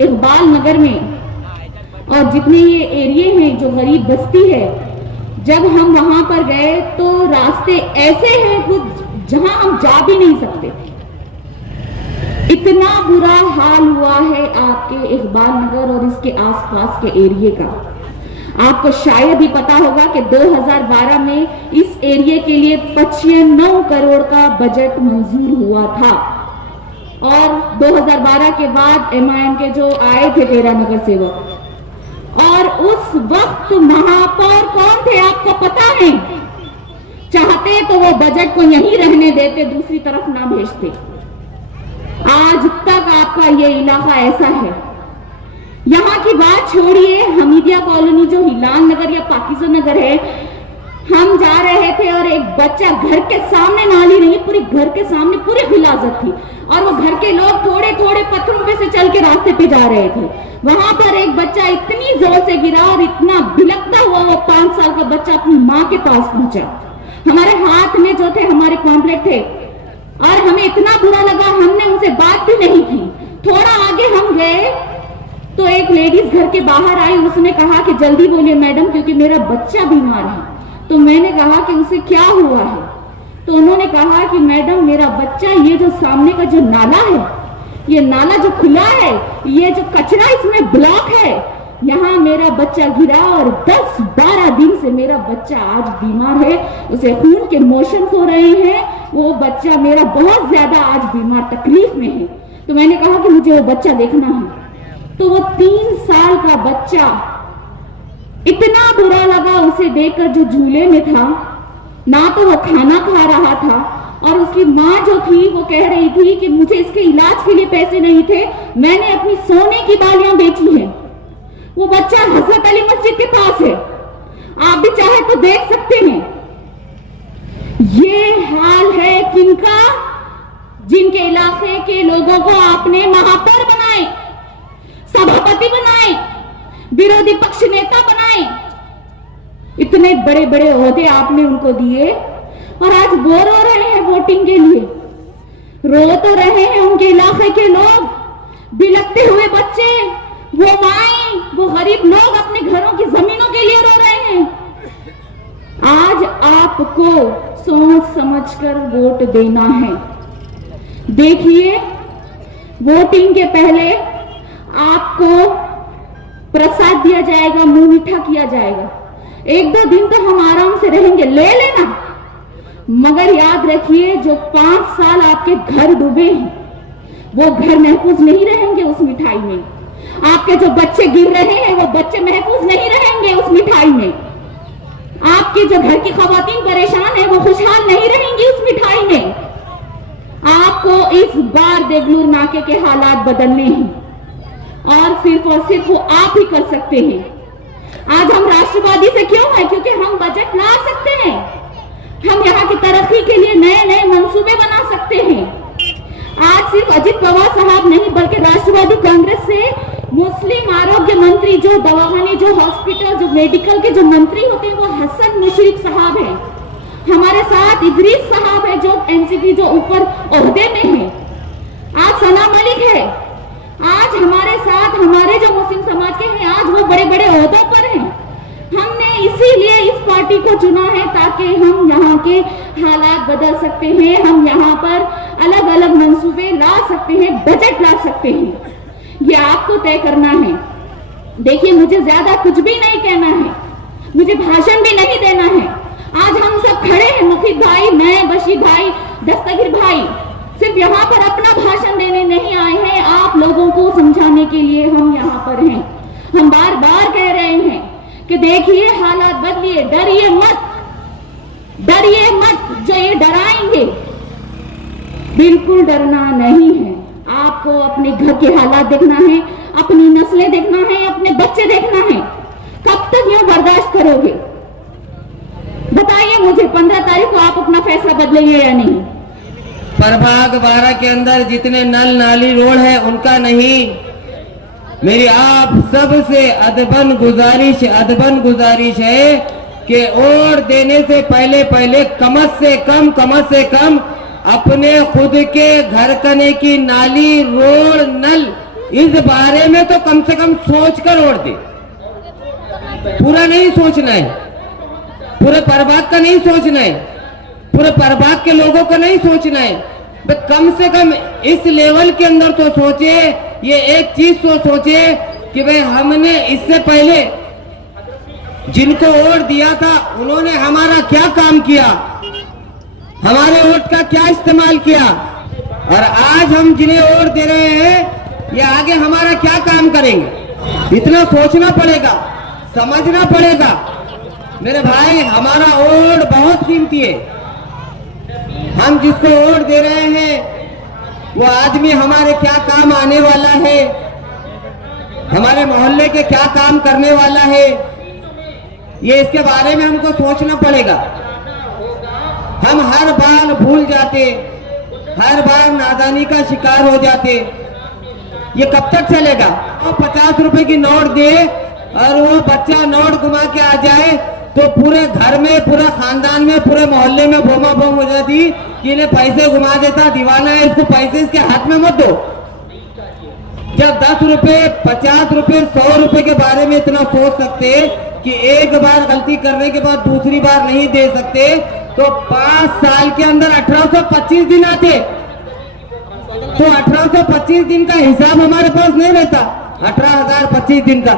इकबाल नगर में और जितने ये एरिए हैं जो गरीब बस्ती है, जब हम वहां पर गए तो रास्ते ऐसे हैं कुछ जहां हम जा भी नहीं सकते। इतना बुरा हाल हुआ है आपके इकबाल नगर और इसके आसपास के एरिए का। आपको शायद ही पता होगा कि 2012 में इस एरिए के लिए 95 करोड़ का बजट मंजूर हुआ था और 2012 के बाद MIM के जो आए थे 13 नगर सेवक, और उस वक्त महापौर कौन थे आपको पता है? चाहते तो वो बजट को यहीं रहने देते, दूसरी तरफ ना भेजते। आज तक आपका ये इलाका ऐसा है। यहाँ की बात छोड़िए, हमीदिया कॉलोनी जो हिलान नगर या पाकिजा नगर है, हम जा रहे थे और एक बच्चा घर के सामने, नाली नहीं पूरी घर के सामने पूरी हिलाजत थी और वो घर के लोग थोड़े थोड़े पत्थरों पे से चल के रास्ते पे जा रहे थे। वहां पर एक बच्चा इतनी जोर से गिरा और इतना बिलकता हुआ वो 5 साल का बच्चा अपनी माँ के पास पहुंचा। हमारे हाथ में जो थे हमारे पॉम्पलेट थे और हमें इतना बुरा लगा, हमने उनसे बात भी नहीं की। थोड़ा आगे हम गए तो एक लेडीज घर के बाहर आई, उसने कहा कि जल्दी बोलिए मैडम क्योंकि मेरा बच्चा बीमार है। तो मैंने कहा कि उसे क्या हुआ है? तो उन्होंने कहा कि मैडम मेरा बच्चा, ये जो सामने का जो नाला है, ये नाला जो खुला है, ये जो कचरा इसमें ब्लॉक है, यहाँ मेरा बच्चा गिरा और 10-12 दिन से मेरा बच्चा आज बीमार है, उसे खून के मोशन हो रहे हैं, वो बच्चा मेरा बहुत ज्यादा आज बीमार तकलीफ में है। तो मैंने कहा कि मुझे वो बच्चा देखना है। तो वो 3 साल का बच्चा, इतना बुरा लगा उसे देखकर, जो झूले में था, ना तो वो खाना खा रहा था और उसकी माँ जो थी वो कह रही थी कि मुझे इसके इलाज के लिए पैसे नहीं थे, मैंने अपनी सोने की बालियां बेची हैं। वो बच्चा हजरत अली मस्जिद के पास है, आप भी चाहे तो देख सकते हैं। ये हाल है किनका? जिनके इलाके के लोगों को आपने महापौर बनाए, सभापति बनाए, विरोधी पक्ष नेता बनाए, इतने बड़े बड़े ओहदे आपने उनको दिए और आज वो रो रहे हैं वोटिंग के लिए। रो तो रहे हैं उनके इलाके के लोग, बिलकते हुए बच्चे, वो माएं, वो गरीब लोग अपने घरों की जमीनों के लिए रो रहे हैं। आज आपको सोच समझकर वोट देना है। देखिए, वोटिंग के पहले आपको प्रसाद दिया जाएगा, मुंह मीठा किया जाएगा। 1-2 दिन तो हम आराम से रहेंगे, ले लेना, मगर याद रखिए जो 5 साल आपके घर डूबे हैं वो घर महफूज नहीं रहेंगे उस मिठाई में। आपके जो बच्चे गिर रहे हैं वो बच्चे महफूज नहीं रहेंगे उस मिठाई में। आपके जो घर की खवातीन परेशान है वो खुशहाल नहीं रहेंगी उस मिठाई में। आपको इस बार देवलूर नाके के हालात बदलने हैं और सिर्फ वो आप ही कर सकते हैं। आज हम राष्ट्रवादी से क्यों है? क्योंकि हम बजट ला सकते हैं, हम यहाँ की तरक्की के लिए नए नए मंसूबे बना सकते हैं। आज सिर्फ अजित पवार साहब नहीं बल्कि राष्ट्रवादी कांग्रेस से मुस्लिम आरोग्य मंत्री, जो दवाखाने, जो हॉस्पिटल, जो मेडिकल के जो मंत्री होते हैं वो हसन मुशर्रफ साहब हैं। हमारे साथ इदरीस साहब है जो एनसीपी जो ऊपर ओहदे में है। आज सना मलिक है। आज हमारे साथ हमारे जो मुस्लिम समाज के हैं आज वो बड़े बड़े ओहदों पर हैं। हमने इसीलिए इस पार्टी को चुना है ताकि हम यहाँ के हालात बदल सकते हैं, हम यहाँ पर अलग अलग मंसूबे ला सकते हैं, बजट ला सकते हैं। ये आपको तय करना है। देखिए, मुझे ज्यादा कुछ भी नहीं कहना है, मुझे भाषण भी नहीं देना है। आज हम सब खड़े हैं, मुफीद भाई, मैं, बशीर भाई, दस्तगीर भाई, सिर्फ यहाँ पर अपना भाषण देने नहीं आए हैं, आप लोगों को समझाने के लिए हम यहाँ पर हैं। हम बार बार कह रहे हैं कि देखिए हालात बदलिए, डरिए मत, डरिए मत। जो ये डराएंगे, बिल्कुल डरना नहीं है। आपको अपने घर के हालात देखना है, अपनी नस्लें देखना है, अपने बच्चे देखना है। कब तक यूं बर्दाश्त करोगे? बताइए मुझे, 15 तारीख को आप अपना फैसला बदलेंगे या नहीं? प्रभाग 12 के अंदर जितने नल नाली रोड है उनका नहीं। मेरी आप सबसे अदबन गुजारिश है कि वोट देने से पहले कम से कम अपने खुद के घर कने की नाली, रोड, नल इस बारे में तो कम से कम सोच कर वोट दे। पूरा नहीं सोचना है, पूरे प्रभाग का नहीं सोचना है, पूरे प्रभाग के लोगों को नहीं सोचना है, बस कम से कम इस लेवल के अंदर तो सोचे। ये एक चीज तो सोचे कि भाई हमने इससे पहले जिनको वोट दिया था उन्होंने हमारा क्या काम किया, हमारे वोट का क्या इस्तेमाल किया, और आज हम जिन्हें वोट दे रहे हैं ये आगे हमारा क्या काम करेंगे। इतना सोचना पड़ेगा, समझना पड़ेगा मेरे भाई। हमारा वोट बहुत कीमती है। हम जिसको वोट दे रहे हैं वो आदमी हमारे क्या काम आने वाला है, हमारे मोहल्ले के क्या काम करने वाला है, ये इसके बारे में हमको सोचना पड़ेगा। हम हर बार भूल जाते, हर बार नादानी का शिकार हो जाते। ये कब तक चलेगा? और 50 रुपए की नोट दे और वो बच्चा नोट घुमा के आ जाए तो पूरे घर में, पूरे खानदान में, पूरे मोहल्ले में बोमा बोम हो जाती कि इन्हें पैसे घुमा देता, दीवाना है, इसको पैसे इसके हाथ में मत दो। जब 10 रुपए, 50 रुपए, 100 रुपए के बारे में इतना सोच सकते कि एक बार गलती करने के बाद दूसरी बार नहीं दे सकते, तो 5 साल के अंदर 1825 दिन आते, तो 1825 दिन का हिसाब हमारे पास नहीं रहता। 18,025 दिन का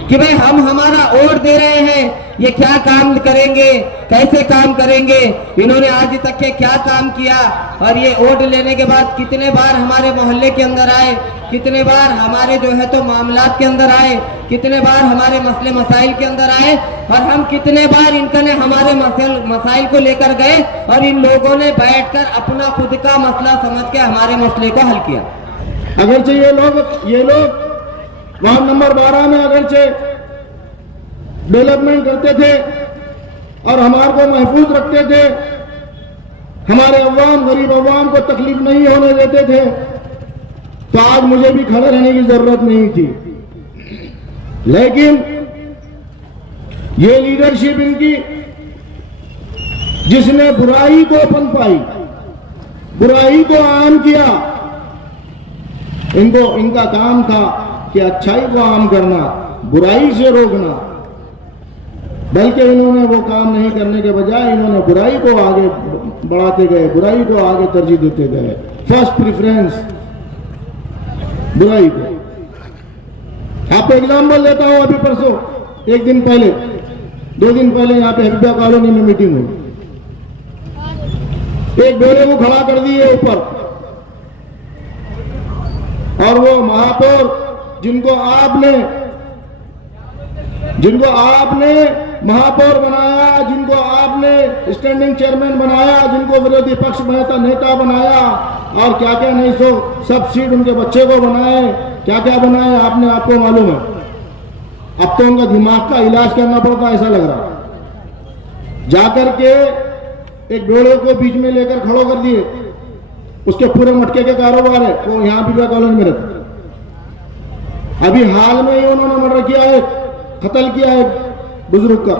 कि भाई हम हमारा वोट दे रहे हैं, ये क्या काम करेंगे, कैसे काम करेंगे, इन्होंने आज तक के क्या काम किया, और ये वोट लेने के बाद कितने बार हमारे मोहल्ले के अंदर आए, कितने बार हमारे जो है तो मामलात के अंदर आए, कितने बार हमारे मसले मसाइल के अंदर आए, और हम कितने बार इनका ने हमारे मसाइल को लेकर गए और इन लोगों ने बैठकर अपना खुद का मसला समझ के हमारे मसले को हल किया। अगरचे ये लोग वार्ड नंबर 12 में अगरचे डेवलपमेंट करते थे और हमारे को महफूज रखते थे, हमारे अवाम, गरीब अवाम को तकलीफ नहीं होने देते थे, तो आज मुझे भी खड़े रहने की जरूरत नहीं थी। लेकिन ये लीडरशिप इनकी, जिसने बुराई को पनपाई, बुराई को आम किया, इनका काम था कि अच्छाई को आम करना, बुराई से रोकना, बल्कि इन्होंने वो काम नहीं करने के बजाय इन्होंने बुराई को आगे बढ़ाते गए, बुराई को आगे तरजीह देते गए। फर्स्ट प्रेफरेंस बुराई को। आपको एग्जाम्पल देता हूं, अभी परसों, एक दिन पहले, 2 दिन पहले यहाँ पे हबिबिया कॉलोनी में मीटिंग हुई, एक बेड़े को खड़ा कर दिए ऊपर, और वो महापौर जिनको आपने महापौर बनाया, जिनको आपने स्टैंडिंग चेयरमैन बनाया, जिनको विरोधी पक्ष नेता बनाया, और क्या क्या नहीं सब सीट उनके बच्चे को बनाए, क्या क्या बनाए आपको मालूम है। अब तो उनका दिमाग का इलाज करना पड़ता, ऐसा लग रहा। जाकर के एक डोले को बीच में लेकर खड़ो कर दिए, उसके पूरे मटके के कारोबार है, वो यहाँ भी कॉलोनी में रहते। अभी हाल में ही उन्होंने मर्डर किया है, कत्ल किया है बुजुर्ग का,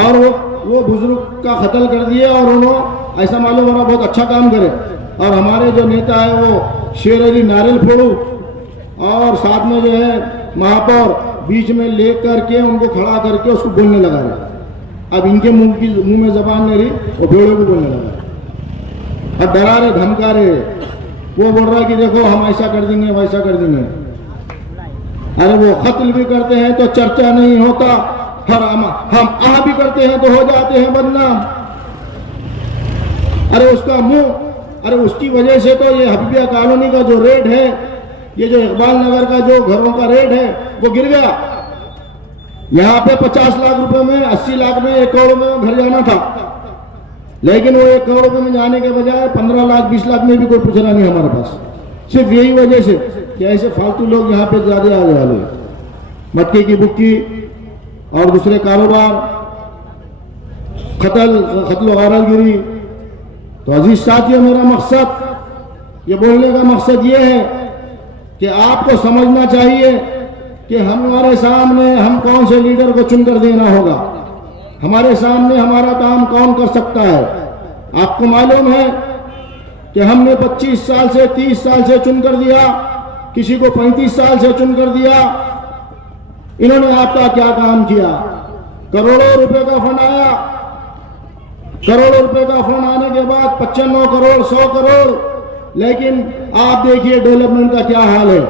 और वो बुजुर्ग का कत्ल कर दिए, और उन्होंने ऐसा मालूम हो रहा बहुत अच्छा काम करे। और हमारे जो नेता है वो शेर अली नारियल फोड़ू, और साथ में जो है महापौर बीच में ले करके उनको खड़ा करके उसको बोलने लगा रहे। अब इनके मुंह में जबान नहीं रही, वो भेड़ों को बोलने लगा, अब डरा रहे, धमका रहे। वो बोल रहा कि देखो हम ऐसा कर देंगे, वैसा कर देंगे। अरे वो कत्ल भी करते हैं तो चर्चा नहीं होता, हम आह भी करते हैं तो हो जाते हैं बदनाम। अरे उसका मुंह, अरे उसकी वजह से तो ये हबिबिया कॉलोनी का जो रेट है, ये जो इकबाल नगर का जो घरों का रेट है वो गिर गया। यहाँ पे 50 लाख रुपए में, 80 लाख में, 1 करोड़ में घर जाना था, लेकिन वो 1 करोड़ रुपए में जाने के बजाय 15 लाख 20 लाख में भी कोई पूछ रहा नहीं हमारे पास। सिर्फ यही वजह से कि ऐसे फालतू लोग यहाँ पे ज्यादा आगे वाले, मटके की बुक्की और दूसरे कारोबार, कत्ल गारतगिरी। तो अजीज साथियों, मेरा मकसद, ये बोलने का मकसद ये है कि आपको समझना चाहिए कि हमारे सामने हम कौन से लीडर को चुनकर देना होगा, हमारे सामने हमारा काम कौन कर सकता है। आपको मालूम है कि हमने 25 साल से 30 साल से चुन कर दिया, किसी को 35 साल से चुन कर दिया। इन्होंने आपका क्या काम किया? करोड़ों रुपए का फंड आया, करोड़ों रुपए का फंड आने के बाद 95 करोड़ 100 करोड़, लेकिन आप देखिए डेवलपमेंट का क्या हाल है।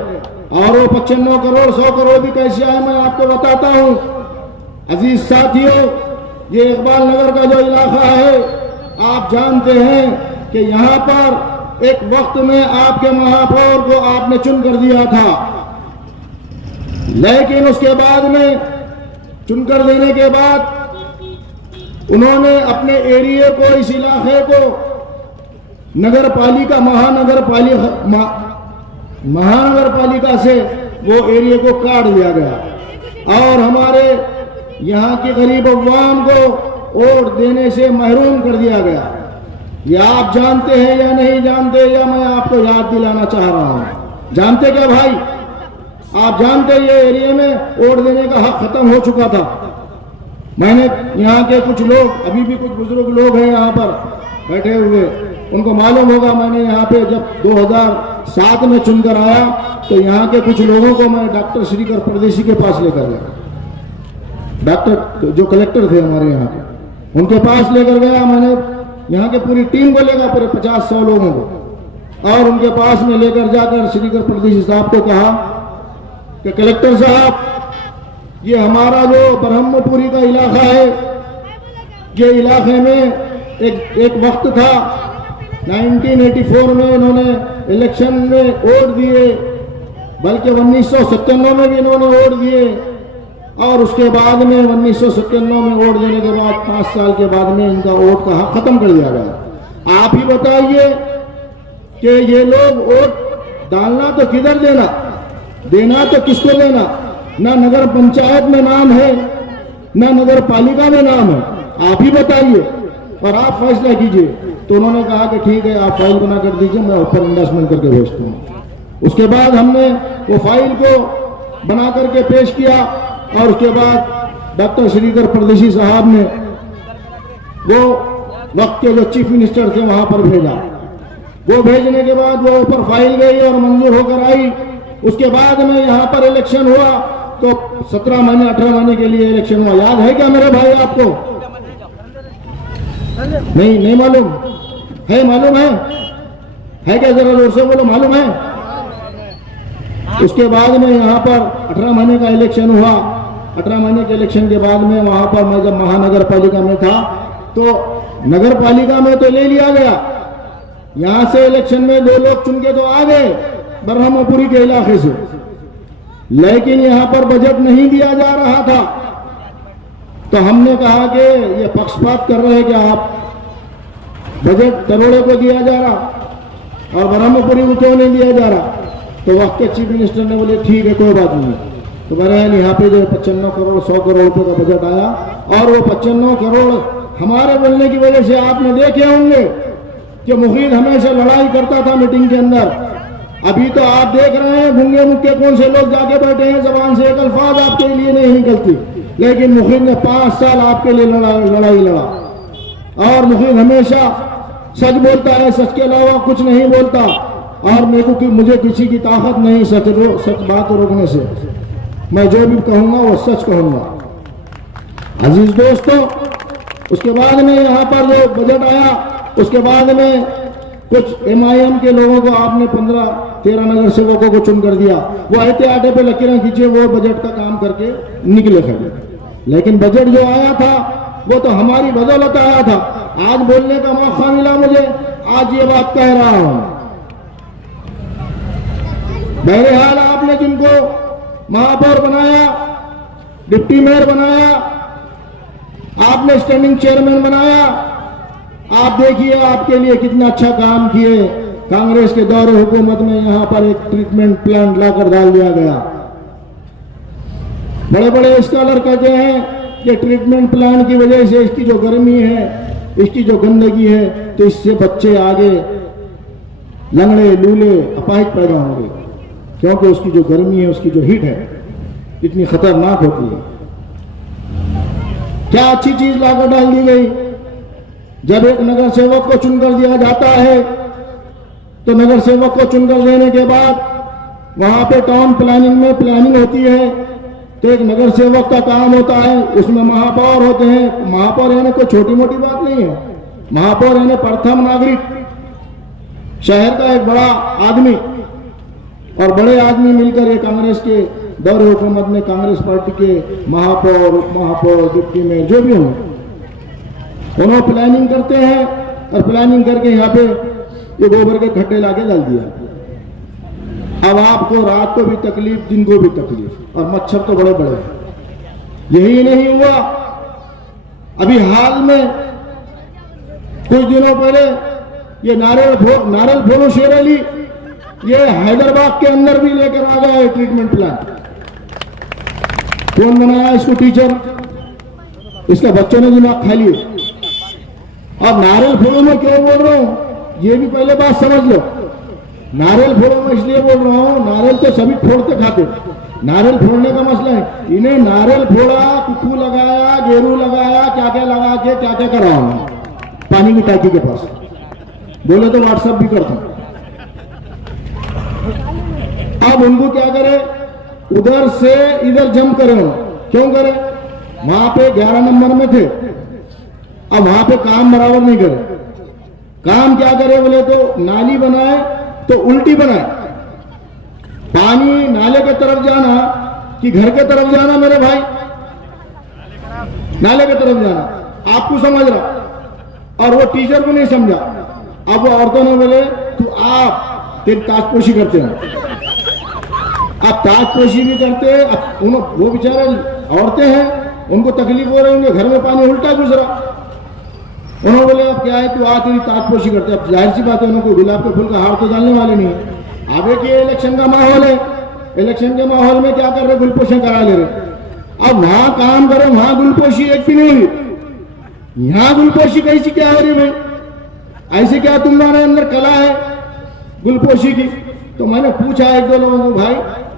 और वो 95 करोड़ 100 करोड़ भी कैसे आए मैं आपको बताता हूं। अजीज साथियों, ये इकबाल नगर का जो इलाका है, आप जानते हैं कि यहाँ पर एक वक्त में आपके महापौर को आपने चुन कर दिया था, लेकिन उसके बाद में चुनकर देने के बाद उन्होंने अपने एरिया को, इस इलाके को नगर पालिका महानगर पालिका से वो एरिया को काट दिया गया और हमारे यहाँ के गरीब अवाम को वोट देने से महरूम कर दिया गया। ये आप जानते हैं या नहीं जानते, या मैं आपको याद दिलाना चाह रहा हूं? जानते क्या भाई? आप जानते ये एरिया में वोट देने का हक खत्म हो चुका था। मैंने यहाँ के कुछ लोग, अभी भी कुछ बुजुर्ग लोग हैं यहाँ पर बैठे हुए, उनको मालूम होगा। मैंने यहाँ पे जब 2007 में चुनकर आया तो यहाँ के कुछ लोगों को मैं डॉक्टर श्रीकर परदेशी के पास लेकर गया। डॉक्टर जो कलेक्टर थे हमारे यहाँ के, उनके पास लेकर गया मैंने। यहाँ के पूरी टीम को लेकर, पूरे 50-100 लोगों को, और उनके पास में लेकर जाकर श्रीकर परदेशी साहब को कहा कि कलेक्टर साहब, ये हमारा जो ब्रह्मपुरी का इलाका है, ये इलाके में एक वक्त था 1984 में इन्होंने इलेक्शन में वोट दिए, बल्कि 1997 में भी इन्होंने वोट दिए, और उसके बाद में 1997 में वोट देने के बाद 5 साल के बाद में इनका वोट का हक खत्म कर दिया गया। आप ही बताइए कि ये लोग वोट डालना तो किधर देना, देना तो किसको देना? ना नगर पंचायत में नाम है, ना नगर पालिका में नाम है। आप ही बताइए और आप फैसला कीजिए। तो उन्होंने कहा कि ठीक है, आप फाइल बना कर दीजिए, मैं ऊपर इंडोर्समेंट करके भेजता हूँ। उसके बाद हमने वो फाइल को बना करके पेश किया और उसके बाद डॉक्टर श्रीकर परदेशी साहब ने वो वक्त के जो चीफ मिनिस्टर थे वहां पर भेजा। वो भेजने के बाद वो ऊपर फाइल गई और मंजूर होकर आई। उसके बाद में यहाँ पर इलेक्शन हुआ तो 17 महीने 18 महीने के लिए इलेक्शन हुआ। याद है क्या मेरे भाई आपको? नहीं मालूम है? मालूम है क्या? जरा जोर से बोलो, मालूम है? उसके बाद में यहाँ पर 18 महीने का इलेक्शन हुआ। 18 महीने के इलेक्शन के बाद में वहां पर मैं जब महानगर पालिका में था तो नगर पालिका में तो ले लिया गया। यहां से इलेक्शन में 2 लोग चुन के तो आ गए ब्रह्मपुरी के इलाके से, लेकिन यहां पर बजट नहीं दिया जा रहा था। तो हमने कहा कि ये पक्षपात कर रहे हैं कि आप बजट तरोड़े को दिया जा रहा और ब्रह्मपुरी को क्यों नहीं दिया जा रहा? तो वक्त के चीफ मिनिस्टर ने बोले ठीक है, कोई बात नहीं। तो बहरहाल यहाँ पे जो 95 करोड़ 100 करोड़ रुपए का बजट आया, और वो 95 करोड़ हमारे बोलने की वजह से आपने देखे होंगे कि मुखीद हमेशा लड़ाई करता था मीटिंग के अंदर। अभी तो आप देख रहे हैं गूंगे मुक्के कौन से लोग जाके बैठे हैं, जबान से एक अल्फाज आपके लिए नहीं निकलती, लेकिन मुखीद ने 5 साल आपके लिए लड़ाई लड़ा। और मुखीद हमेशा सच बोलता है, सच के अलावा कुछ नहीं बोलता। और मुझे किसी की ताकत नहीं सच बात रोकने से। मैं जो भी कहूंगा वो सच कहूंगा। अजीज दोस्तों, उसके बाद में यहाँ पर जो बजट आया, उसके बाद में कुछ MIM के लोगों को आपने 15-13 नगर सेवकों को चुन कर दिया। वो आटे आटे पे लकीरें खींचे, वो बजट का काम करके निकले खड़े। लेकिन बजट जो आया था वो तो हमारी बदौलत आया था। आज बोलने का मौका मिला मुझे, आज ये बात कह रहा हूं। बहरहाल आपने जिनको महापौर बनाया, डिप्टी मेयर बनाया, आपने स्टैंडिंग चेयरमैन बनाया, आप देखिए आपके लिए कितना अच्छा काम किए। कांग्रेस के दौरे हुकूमत में यहाँ पर एक ट्रीटमेंट प्लांट लाकर डाल दिया गया। बड़े बड़े स्कॉलर कहते हैं कि ट्रीटमेंट प्लांट की वजह से इसकी जो गर्मी है, इसकी जो गंदगी है, तो इससे बच्चे आगे लंगड़े लूले अपाहिज पैदा होंगे, क्योंकि उसकी जो गर्मी है, उसकी जो हीट है, इतनी खतरनाक होती है। क्या अच्छी चीज लाकर डाल दी गई। जब एक नगर सेवक को चुनकर दिया जाता है तो नगर सेवक को चुनकर देने के बाद वहां पे टाउन प्लानिंग में प्लानिंग होती है, तो एक नगर सेवक का काम होता है, उसमें महापौर होते हैं। महापौर यानी कोई छोटी मोटी बात नहीं है, महापौर यानी प्रथम नागरिक, शहर का एक बड़ा आदमी, और बड़े आदमी मिलकर ये कांग्रेस के दौर हुकूमत में कांग्रेस पार्टी के महापौर, उप महापौर, डिप्टी में जो भी हों, उन्होंने प्लानिंग करते हैं, और प्लानिंग करके यहाँ पे ये गोबर के खड्डे लाके डाल दिया। अब आपको रात को भी तकलीफ, दिन को भी तकलीफ, और मच्छर तो बड़े बड़े हैं। यही नहीं हुआ, अभी हाल में कुछ दिनों पहले ये नारियल फोड़ो शेर अली, ये हैदराबाद के अंदर भी लेकर आ गया है ट्रीटमेंट प्लांट। कौन बनाया इसको? टीचर। इसका बच्चों ने दिमाग खा लिए। अब नारियल फोड़ो में क्यों बोल रहा हूं, ये भी पहले बात समझ लो। नारियल फोड़ो में इसलिए बोल रहा हूं, नारियल तो सभी फोड़ते खाते, नारियल फोड़ने का मसला है। इन्हें नारियल फोड़ा, कुकू लगाया, गेरू लगाया, क्या क्या लगा के क्या क्या करा पानी की टाकी के पास, बोले तो व्हाट्सएप भी करता हूं। अब उनको क्या करे, उधर से इधर जंप करे। क्यों करे? वहां पे 11 नंबर में थे, अब वहां पे काम बराबर नहीं करे। काम क्या करे बोले तो नाली बनाए तो उल्टी बनाए, पानी नाले के तरफ जाना कि घर के तरफ जाना मेरे भाई? नाले के तरफ जाना, आपको समझ रहा, और वो टीचर को नहीं समझा। अब वो औरतों ने बोले तू आप तेरी ताजपोशी करते हैं, आप ताजपोशी भी करते, वो बेचारे औरतें हैं, उनको तकलीफ हो रही, उनके घर में पानी उल्टा घुस रहा। उन्होंने बोले अब क्या है, तू आ तेरी ताजपोशी करते। अब जाहिर सी बात है, उनको गुलाब के फूल का हार तो डालने वाले नहीं है। आगे के इलेक्शन का माहौल है, इलेक्शन के माहौल में क्या कर रहे, गुलपोशी करा ले रहे। अब वहां काम करे, वहां गुलपोशी एक भी नहीं हुई, यहां गुलपोशी कैसी क्या हो रही भाई? ऐसे क्या तुम्हारे अंदर कला है गुलपोशी की? तो मैंने पूछा एक दो लोगों को, भाई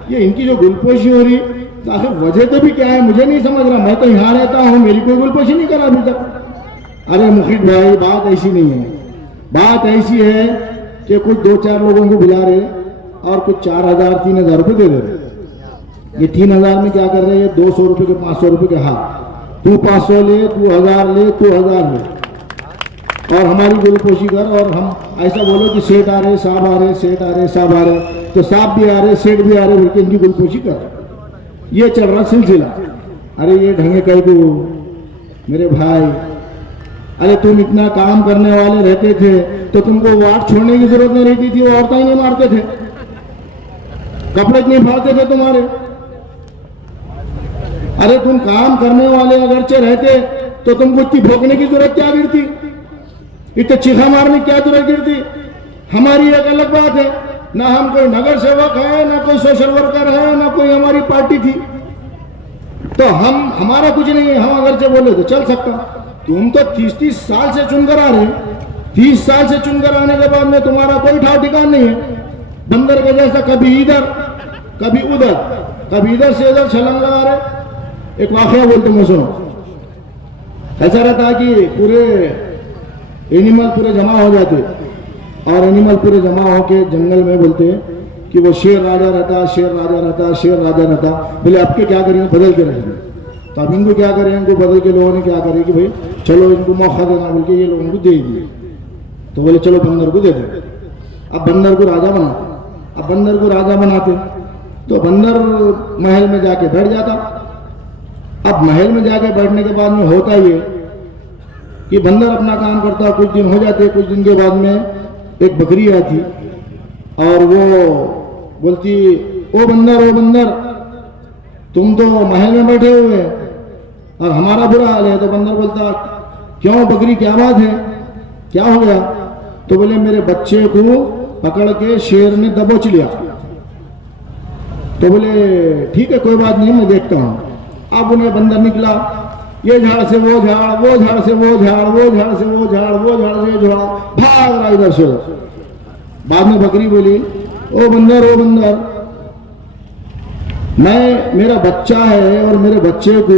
ये इनकी जो गुलपोशी हो रही, तो आखिर वजह तो भी क्या है, मुझे नहीं समझ रहा। मैं तो यहाँ रहता हूँ, मेरी कोई गुलपोशी नहीं करा अभी तक। अरे मुखित भाई, बात ऐसी नहीं है, बात ऐसी है कि कुछ 2-4 लोगों को बुला रहे और कुछ 4,000-3,000 रुपए दे रहे। ये 3,000 में क्या कर रहे हैं, 200 रुपए के 500 रुपए के हाथ, तू 500 ले, तू 1,000 ले, तू 1,000 ले, और हमारी गुलपोशी कर। और हम ऐसा बोलो कि सेठ आ रहे, साहब आ रहे, सेठ आ रहे, साहब आ रहे, तो साहब भी आ रहे, सेठ भी आ रहे, बोल के इनकी गुलपोशी कर। ये चल रहा सिलसिला। अरे ये ढंगे कह को मेरे भाई, अरे तुम इतना काम करने वाले रहते थे तो तुमको वार्ड छोड़ने की जरूरत नहीं रहती थी, वो औरतें ही नहीं मारते थे, कपड़े नहीं फाड़ते थे तुम्हारे। अरे तुम काम करने वाले अगरचे रहते तो तुमको इतनी भोगने की जरूरत क्या गिरती, इतने चीखा मारने की क्या जरूरत गिरती? हमारी एक अलग बात है, ना हम कोई नगर सेवक है, ना कोई सोशल वर्कर है, ना कोई हमारी पार्टी थी, तो हमारा कुछ नहीं है, हम अगरचे बोले तो चल सकता। तुम तो 30-30 साल से चुनकर आ रहे, 30 साल से चुनकर आने के बाद में तुम्हारा कोई ठाव ठिकान नहीं है। बंदर के जैसा कभी इधर कभी उधर, कभी इधर से इधर छलांग लगा रहे। एक वाकया बोलते मैं सुनो, ऐसा रहता कि पूरे एनिमल पूरे जमा हो जाते, और एनिमल पूरे जमा होके जंगल में बोलते कि वो शेर राजा रहता, शेर राजा रहता, शेर राजा रहता। बोले अब के क्या करेंगे, बदल के रहेंगे। तो अब इनको क्या करें, इनको बदल के लोगों ने क्या करे कि भाई चलो इनको मौका देना बोल के ये लोगों को दे दिए। तो बोले चलो बंदर को दे दे। अब बंदर को राजा बनाते, अब बंदर को राजा बनाते तो बंदर महल में जाके बैठ जाता। अब महल में जाके बैठने के बाद में होता ये कि बंदर अपना काम करता, कुछ दिन हो जाते, कुछ दिन के बाद में एक बकरी आती और वो बोलती, ओ बंदर तुम तो महल में बैठे हुए और हमारा बुरा हाल है। तो बंदर बोलता, क्यों बकरी, क्या बात है, क्या हो गया? तो बोले मेरे बच्चे को पकड़ के शेर ने दबोच लिया। तो बोले ठीक है कोई बात नहीं, मैं देखता हूं। अब उन्हें बंदर निकला, ये झाड़ से वो झाड़, वो झाड़ से वो झाड़, वो झाड़ से वो झाड़, वो झाड़ से झाड़, भाग रहा इधर से। बाद में बकरी बोली, ओ बंदर मेरा बच्चा है और मेरे बच्चे को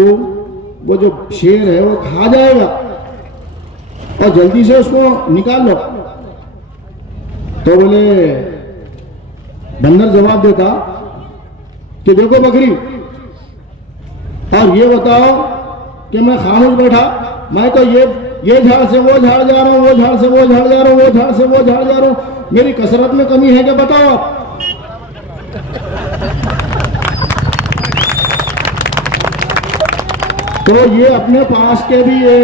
वो जो शेर है वो खा जाएगा और जल्दी से उसको निकाल लो। तो बोले बंदर जवाब देता कि देखो बकरी, और ये बताओ कि मैं खामोश बैठा, मैं तो ये झाड़ से वो झाड़ जा रहा हूं, वो झाड़ से वो झाड़ जा रहा हूं, वो झाड़ से वो झाड़ जा रहा हूं, मेरी कसरत में कमी है क्या बताओ आप। तो ये अपने पास के भी ये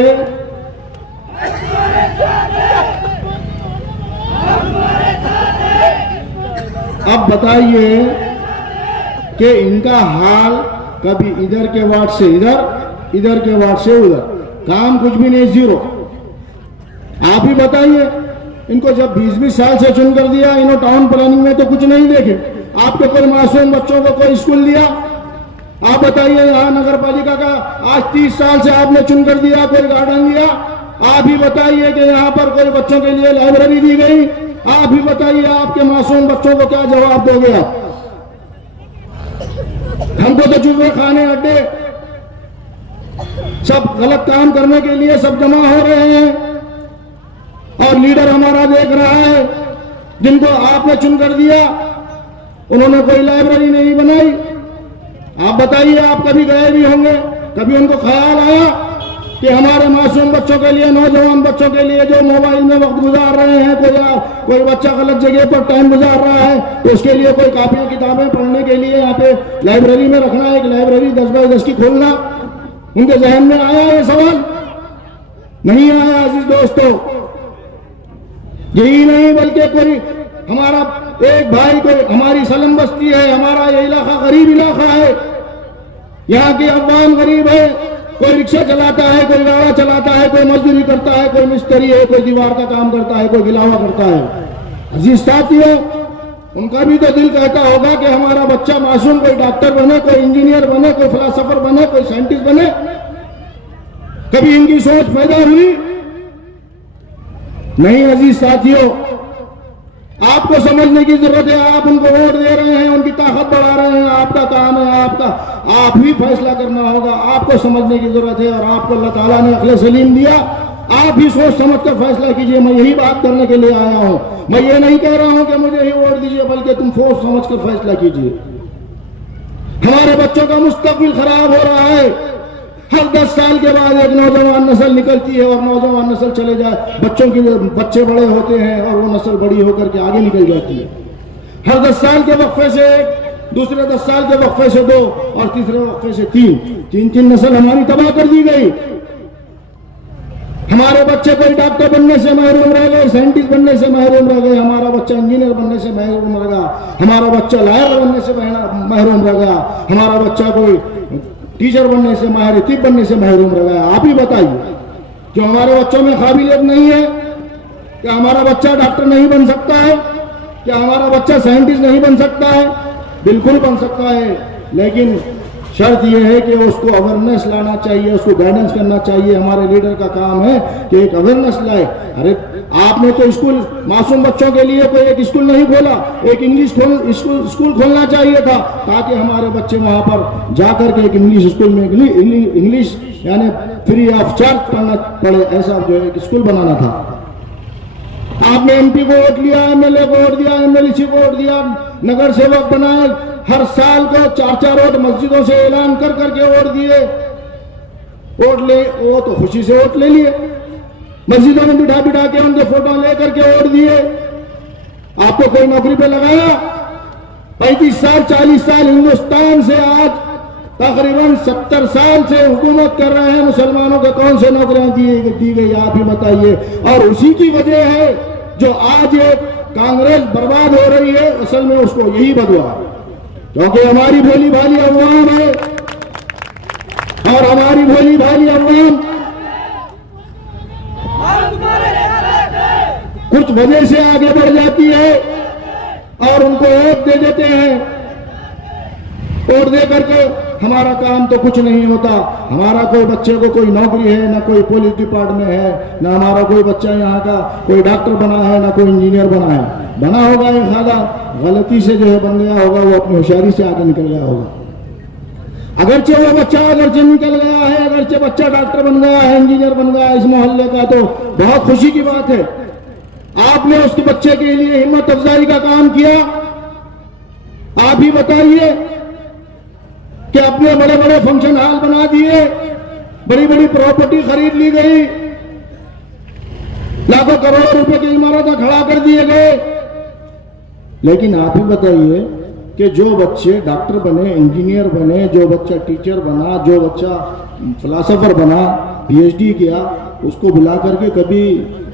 अब बताइए कि इनका हाल कभी इधर के वार्ड से इधर, इधर के वार्ड से उधर, काम कुछ भी नहीं, जीरो। आप ही बताइए, इनको जब 20-20 साल से चुन कर दिया, इन्होंने टाउन प्लानिंग में तो कुछ नहीं देखे। आपके कोई मासूम बच्चों को कोई स्कूल दिया? आप बताइए, यहाँ नगर पालिका का आज 30 साल से आपने चुन कर दिया, कोई गार्डन दिया? आप ही बताइए कि यहाँ पर कोई बच्चों के लिए लाइब्रेरी दी गई? आप ही बताइए, आपके मासूम बच्चों को क्या जवाब दोगे आप? हमको तो चूहे खाने अड्डे सब गलत काम करने के लिए सब जमा हो रहे हैं, और लीडर हमारा देख रहा है, जिनको आपने चुन कर दिया उन्होंने कोई लाइब्रेरी नहीं बनाई। आप बताइए, आप कभी गए भी होंगे, कभी उनको ख्याल आया कि हमारे मासूम बच्चों के लिए, नौजवान बच्चों के लिए जो मोबाइल में वक्त गुजार रहे हैं, कोई बच्चा गलत जगह पर टाइम गुजार रहा है, तो उसके लिए कोई कापी किताबें पढ़ने के लिए यहाँ पे लाइब्रेरी में रखना, एक लाइब्रेरी 10x10 की खोलना, उनके जहन में आया ये सवाल? नहीं आया अजीज दोस्तों। यही नहीं बल्कि कोई हमारा एक भाई, कोई हमारी सलम बस्ती है, हमारा ये इलाका गरीब इलाका है, यहाँ की अवाम गरीब है, कोई रिक्शा चलाता है, कोई गाड़ा चलाता है, कोई मजदूरी करता है, कोई मिस्त्री है, कोई दीवार का काम करता है, कोई गिलावा करता है। अजीज साथियों, उनका भी तो दिल कहता होगा कि हमारा बच्चा मासूम कोई डॉक्टर बने, कोई इंजीनियर बने, कोई फिलोसोफर बने, कोई साइंटिस्ट बने। कभी इनकी सोच पैदा हुई? नहीं अजीज साथियों, आपको समझने की जरूरत है। आप उनको वोट दे रहे हैं, उनकी ताकत बढ़ा रहे हैं, आपका काम है, आप ही फैसला करना होगा। आपको समझने की जरूरत है, और आपको अल्लाह ताला ने अक्ल सलीम दिया, आप ही सोच समझ कर फैसला कीजिए। मैं यही बात करने के लिए आया हूं। मैं ये नहीं कह रहा हूं कि मुझे ही वोट दीजिए, बल्कि तुम सोच समझ कर फैसला कीजिए। हमारे बच्चों का मुस्तकबिल खराब हो रहा है। हर 10 साल के बाद एक नौजवान नस्ल निकलती है, और नौजवान नस्ल चले जाए, बच्चे बड़े होते हैं, और वो नस्ल बड़ी होकर के आगे निकल जाती है। हर 10 साल के वक्फे से एक, दूसरे 10 साल के वक्फे से 2, और तीसरे वक्फे से 3 नस्ल हमारी तबाह कर दी गई। हमारे बच्चे कोई डॉक्टर बनने से महरूम रह गए, साइंटिस्ट बनने से महरूम रह गए, हमारा बच्चा इंजीनियर बनने से महरूम रह गया, हमारा बच्चा लॉयर बनने से महरूम रह गया, हमारा बच्चा कोई टीचर बनने से, माहिर तिब बनने से महरूम रह गया। आप ही बताइए, जो हमारे बच्चों में काबिलियत नहीं है, क्या हमारा बच्चा डॉक्टर नहीं बन सकता है? क्या हमारा बच्चा साइंटिस्ट नहीं बन सकता है? बिल्कुल बन सकता है, लेकिन शर्त यह है कि उसको अवेयरनेस लाना चाहिए, उसको गाइडेंस करना चाहिए। हमारे लीडर का काम है कि एक अवेयरनेस लाए। अरे आपने तो स्कूल मासूम बच्चों के लिए कोई एक स्कूल नहीं खोला, एक इंग्लिश स्कूल खोलना चाहिए था, ताकि हमारे बच्चे वहां पर जाकर के एक इंग्लिश स्कूल में इंग्लिश यानी फ्री ऑफ चार्ज पढ़ना पड़े, ऐसा जो है एक स्कूल बनाना था। आपने एमपी को वोट लिया, एमएलए को वोट दिया, एमएलसी को वोट दिया, नगर सेवक बनाए, हर साल को 4-4 वोट मस्जिदों से ऐलान कर करके वोट दिए। वोट ले, वो तो खुशी से वोट ले लिए, मस्जिदों में बिठा के उनके फोटो लेकर के वोट दिए। आपको कोई नौकरी पे लगाया? 35 साल 40 साल हिंदुस्तान से आज तकरीबन 70 साल से हुकूमत कर रहे हैं, मुसलमानों को कौन से नौकरियां दी गई? आप ही बताइए। और उसी की वजह है जो आज कांग्रेस बर्बाद हो रही है, असल में उसको यही बदवा है, क्योंकि हमारी भोली भाली अवाम है, और हमारी भोली भाली अवाम कुछ वजह से आगे बढ़ जाती है, और उनको वोट दे देते हैं। वोट दे करके हमारा काम तो कुछ नहीं होता। हमारा कोई बच्चे को कोई नौकरी है, ना कोई पुलिस डिपार्टमेंट है, ना हमारा कोई बच्चा यहाँ का कोई डॉक्टर बना है, ना कोई इंजीनियर बना है। बना होगा एक खादा गलती से जो है बन गया होगा, वो अपनी होशियारी से आगे निकल गया होगा। अगरचे वो बच्चा अगरचे निकल गया है, अगरचे बच्चा डॉक्टर बन गया है, इंजीनियर बन गया है इस मोहल्ले का, तो बहुत खुशी की बात है। आपने उसके बच्चे के लिए हिम्मत अफजाई का काम किया। आप ही बताइए कि अपने बड़े बड़े फंक्शन हॉल बना दिए, बड़ी बड़ी प्रॉपर्टी खरीद ली गई, लाखों करोड़ों रुपए की इमारतें खड़ा कर दिए गए। लेकिन आप ही बताइए कि जो बच्चे डॉक्टर बने, इंजीनियर बने, जो बच्चा टीचर बना, जो बच्चा फिलोसोफर बना, पीएचडी किया, उसको बुला करके कभी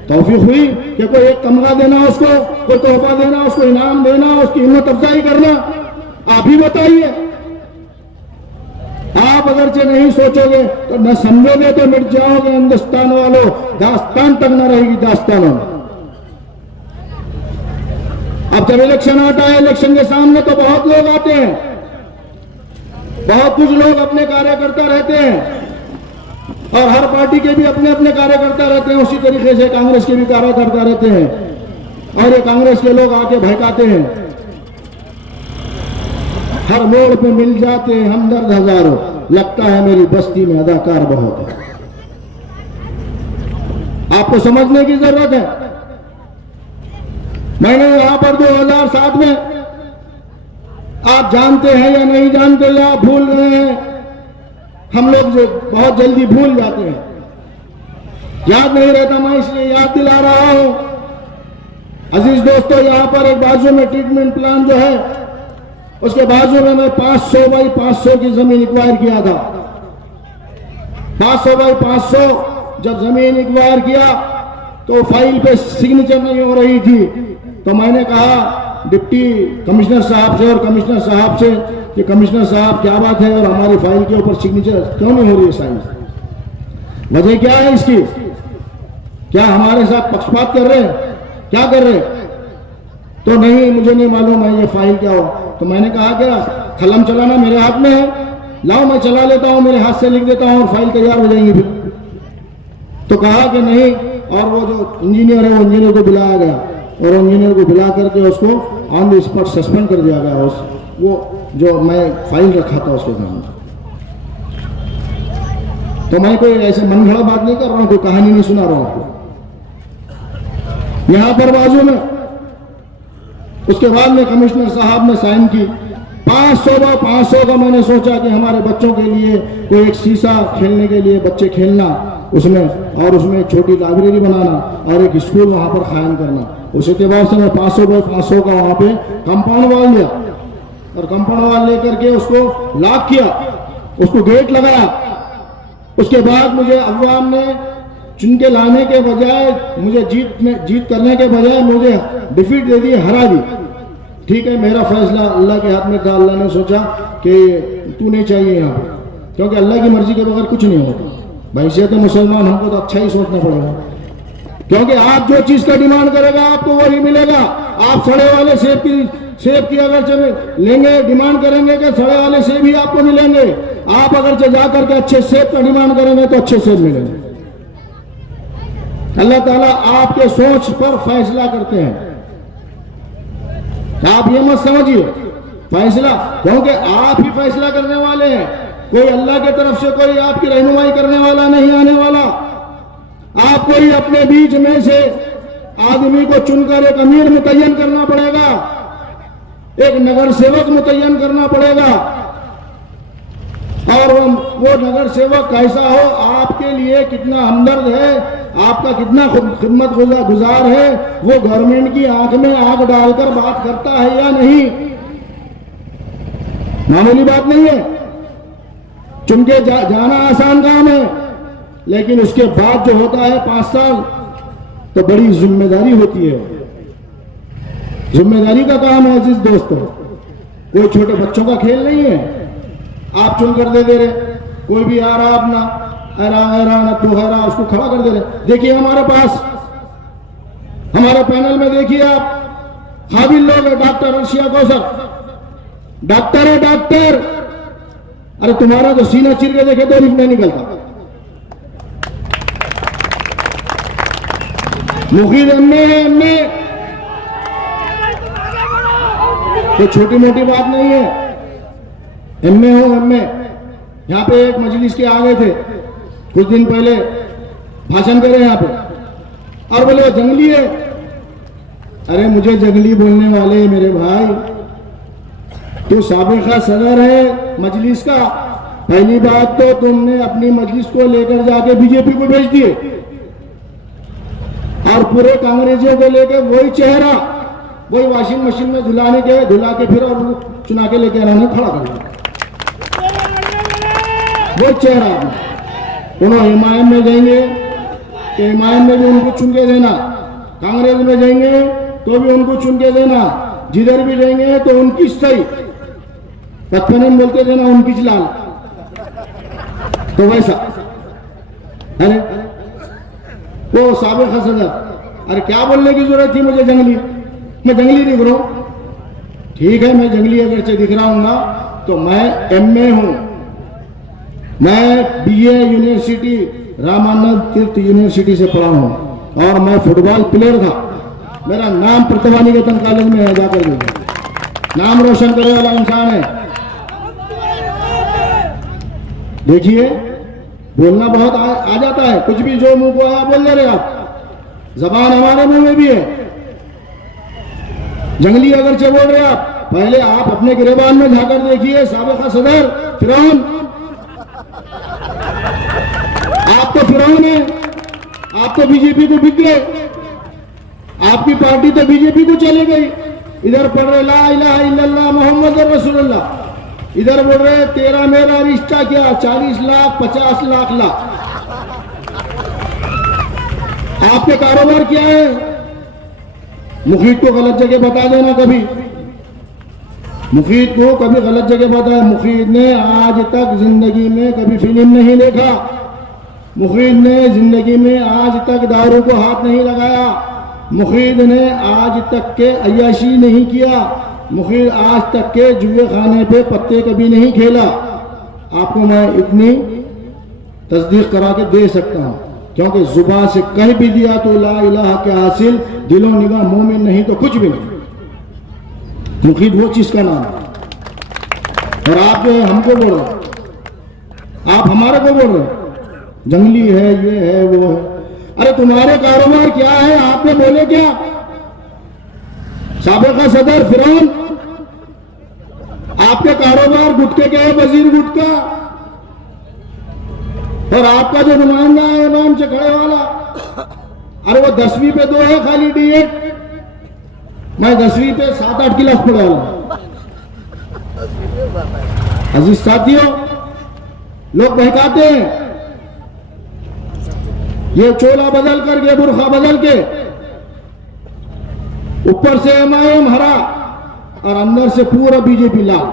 तौफीक हुई कि कोई एक तमगा देना, उसको कोई तोहफा देना, उसको इनाम देना, उसकी हिम्मत अफजाई करना? आप ही बताइए। आप अगरचे नहीं सोचोगे तो न समझोगे तो मिट जाओगे हिंदुस्तान वालों, दास्तान तक न रहेगी दास्तानों। अब जब इलेक्शन आता है, इलेक्शन के सामने तो बहुत लोग आते हैं, बहुत कुछ लोग अपने कार्यकर्ता रहते हैं, और हर पार्टी के भी अपने अपने कार्यकर्ता रहते हैं। उसी तरीके से कांग्रेस के भी कार्यकर्ता रहते हैं, और ये कांग्रेस के लोग आके बहकाते हैं। हर मोड़ पे मिल जाते हैं हमदर्द हजारों, लगता है मेरी बस्ती में अदाकार बहुत है। आपको समझने की जरूरत है। मैंने यहां पर 2007 में, आप जानते हैं या नहीं जानते या भूल गए हैं, हम लोग बहुत जल्दी भूल जाते हैं, याद नहीं रहता, मैं इसलिए याद दिला रहा हूं। अजीज दोस्तों, यहां पर एक बाजू में ट्रीटमेंट प्लान जो है, उसके बाजू में मैं 500 बाई 500 की जमीन एक्वायर किया था। 500 बाई 500 जब जमीन एक्वायर किया तो फाइल पे सिग्नेचर नहीं हो रही थी, तो मैंने कहा डिप्टी कमिश्नर साहब से और कमिश्नर साहब से कि कमिश्नर साहब क्या बात है, और हमारी फाइल के ऊपर सिग्नेचर क्यों नहीं हो रही है साइन? वजह क्या है इसकी? क्या हमारे साथ पक्षपात कर रहे हैं? क्या कर रहे हैं? तो नहीं, मुझे नहीं मालूम है ये फाइल क्या हो। तो मैंने कहा क्या कलम चलाना मेरे हाथ में है, लाओ मैं चला लेता हूं, मेरे हाथ से लिख देता हूं और फाइल तैयार हो जाएंगी फिर। तो कहा कि नहीं, और वो जो इंजीनियर है वो इंजीनियर को बुलाया गया, और इंजीनियर को बुला करके उसको ऑन द स्पॉट सस्पेंड कर दिया गया। वो जो मैं फाइल रखा था उसके सामने। तो मैं कोई ऐसे मनगढ़ंत बात नहीं कर रहा हूं, कोई कहानी नहीं सुना रहा हूं आपको। यहां पर बाजू में उसके बाद में कमिश्नर साहब ने साइन की 500 का। मैंने सोचा कि हमारे बच्चों के लिए कोई एक शीशा खेलने के लिए बच्चे खेलना उसमें, और उसमें एक छोटी लाइब्रेरी बनाना और एक स्कूल वहां पर कायम करना। उसी के बाद से मैं 500 बाई 500 का वहां पे कंपाउंड वाल लिया, और कंपाउंड वाल लेकर के उसको लॉक किया, उसको गेट लगाया। उसके बाद मुझे अवाम ने चुन के लाने के बजाय, मुझे जीत करने के बजाय मुझे डिफीट दे दी, हरा दी। ठीक है, मेरा फैसला अल्लाह के हाथ में था। अल्लाह ने सोचा कि तू नहीं चाहिए यहाँ पे, क्योंकि अल्लाह की मर्जी के बगैर कुछ नहीं होता। बहैसियत मुसलमान हमको तो अच्छा ही सोचना पड़ेगा, क्योंकि आप जो चीज का डिमांड करेगा आपको वही मिलेगा। आप सड़े वाले सेब की अगर लेंगे, डिमांड करेंगे कि सड़े वाले सेब ही आपको मिलेंगे। आप अगर जाकर के अच्छे सेब का डिमांड करेंगे तो अच्छे सेब मिलेंगे। अल्लाह ताला आपके सोच पर फैसला करते हैं। आप ये मत समझिए फैसला, क्योंकि आप ही फैसला करने वाले हैं। कोई अल्लाह की तरफ से कोई आपकी रहनुमाई करने वाला नहीं आने वाला। आपको ही अपने बीच में से आदमी को चुनकर एक अमीर मुतय्यन करना पड़ेगा, एक नगर सेवक मुतय्यन करना पड़ेगा, और वो नगर सेवक कैसा हो, आपके लिए कितना हमदर्द है, आपका कितना खिदमत गुजार है, वो गवर्नमेंट की आंख में आंख डालकर बात करता है या नहीं, मामूली बात नहीं है। चुन के जाना आसान काम है, लेकिन उसके बाद जो होता है 5 साल, तो बड़ी जिम्मेदारी होती है। जिम्मेदारी का काम है अजीज दोस्तों, कोई छोटे बच्चों का खेल नहीं है। आप चुनकर दे रहे, कोई भी आ रहा अपना हैरान उसको खड़ा कर दे रहे। देखिए हमारे पास, हमारे पैनल में देखिए आप काबिल लोग है। डॉक्टर अर्शिया कौसर डॉक्टर है, डॉक्टर। अरे तुम्हारा तो सीना चिर के देखे तो नहीं निकलता। मुखीद एमए है, एमए। तो छोटी मोटी बात नहीं है, एमए हो एमए। यहां पे एक मजलिस के आ गए थे कुछ दिन पहले, भाषण करे यहां पे, और बोले वो जंगली है, अरे मुझे जंगली बोलने वाले मेरे भाई, तू साबिका सदर है मजलिस का। पहली बात तो तुमने अपनी मजलिस को लेकर जाके बीजेपी को भेज दिए और पूरे कांग्रेसियों को लेकर वही चेहरा, वही वॉशिंग मशीन में धुला के फिर और चुना के लेके आना खड़ा कर दिया। वो चेहरा दोनों हिमायत में जाएंगे तो हिमायत में भी उनको चुन के देना, कांग्रेस में जाएंगे तो भी उनको चुन के देना, जिधर भी जाएंगे तो उनकी सही, बचपन में बोलते थे ना उनकी लाल, तो वैसा। अरे वो साबिका सदर, अरे क्या बोलने की जरूरत थी मुझे जंगली? मैं जंगली दिख रहा हूं? ठीक है, मैं जंगली अगर से दिख रहा हूं ना तो मैं एमए हूं, मैं बीए यूनिवर्सिटी रामानंद तीर्थ यूनिवर्सिटी से पढ़ा हूं और मैं फुटबॉल प्लेयर था। मेरा नाम प्रतिभा निकेतन कॉलेज में है, जाकर देखो, नाम रोशन करने वाला इंसान है। देखिए बोलना बहुत आ जाता है, कुछ भी जो मुंह को आया बोल दे रहे आप, जबान हमारे मुंह में भी है। जंगली अगर से बोल रहे आप, पहले आप अपने गिरेबान में जाकर देखिए, साबिका सदर फिरौन, आप तो फिरौन है, आप तो बीजेपी को बिक गए, आपकी पार्टी तो बीजेपी को चली गई। इधर पढ़ रहे ला इलाहा इल्लल्लाह मोहम्मद रसूलुल्लाह, इधर बोल रहे तेरा मेरा रिश्ता क्या, 40 लाख 50 लाख लाख। आपके कारोबार क्या है? मुफीद को गलत जगह बता देना, कभी मुफीद को कभी गलत जगह बताया। मुफीद ने आज तक जिंदगी में कभी फिल्म नहीं देखा, मुफीद ने जिंदगी में आज तक दारू को हाथ नहीं लगाया, मुफीद ने आज तक के अय्याशी नहीं किया, मुफीद आज तक के जुए खाने पे पत्ते कभी नहीं खेला। आपको मैं इतनी तस्दीक करा के दे सकता हूं, क्योंकि जुबान से कह भी दिया तो ला इलाहा के हासिल, दिलो निगाह मोमिन नहीं तो कुछ भी नहीं। मुफीद वो चीज का नाम है। और आप जो है हमको बोल रहे, आप हमारे को बोल रहे जंगली है, ये है वो है। अरे तुम्हारे कारोबार क्या है? आपने बोले क्या? साबिका सदर फिरौन, आपके कारोबार गुटके के है, वजीर गुटका, और आपका जो नुमाइंदा है इमाम से खड़े वाला, अरे वो 10वीं पे 2 है खाली D.Ed, मैं 10वीं पे 7-8 क्लास पढ़ा हूं। अजीज साथियों, लोग बहकाते हैं, ये चोला बदल कर, ये बुरखा बदल के, ऊपर से MIM हरा और अंदर से पूरा बीजेपी लाल,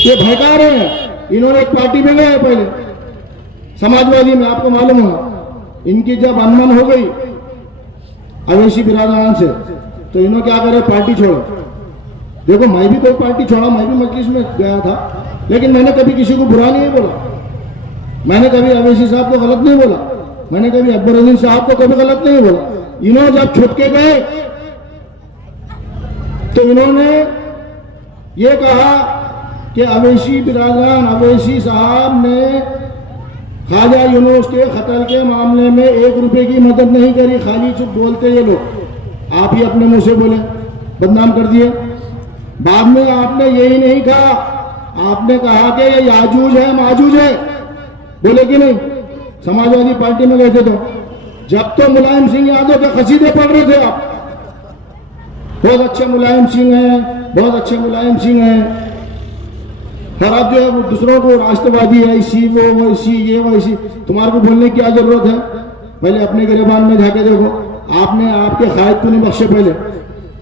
ये बहका रहे हैं। इन्होंने एक पार्टी में गए पहले, समाजवादी में, आपको मालूम होगा, इनकी जब अनबन हो गई अवैसी बिरादरान से, तो इन्होंने क्या करे, पार्टी छोड़ो। देखो मैं भी कोई पार्टी छोड़ा, मैं भी मजलिस में गया था, लेकिन मैंने कभी किसी को बुरा नहीं बोला, मैंने कभी अवैसी साहब को गलत नहीं बोला, मैंने कभी अकबर अजीम साहब को कभी गलत नहीं बोला। इन्होंने जब छुट के गए तो इन्होंने ये कहा कि अवैसी बिरादरान, अवैसी साहब ने ख्वाजा यूनुस के कत्ल के मामले में 1 रुपए की मदद नहीं करी, खाली चुप बोलते ये लोग। आप ही अपने मुंह से बोले, बदनाम कर दिए। बाद में आपने यही नहीं कहा, आपने कहा कि ये याजूज है माजूज है, बोले कि नहीं? समाजवादी पार्टी में गए थे तो जब तो मुलायम सिंह यादव के कसीदे पढ़ रहे थे आप, बहुत अच्छे मुलायम सिंह हैं, बहुत अच्छे मुलायम सिंह हैं, और आप जो है वो दूसरों को राष्ट्रवादी है, इसी वो वैसी ये वैसी, तुम्हारे को बोलने की क्या जरूरत है? पहले अपने गिरेबान में जाके देखो, आपने आपके कायद को नहीं बख्शे, पहले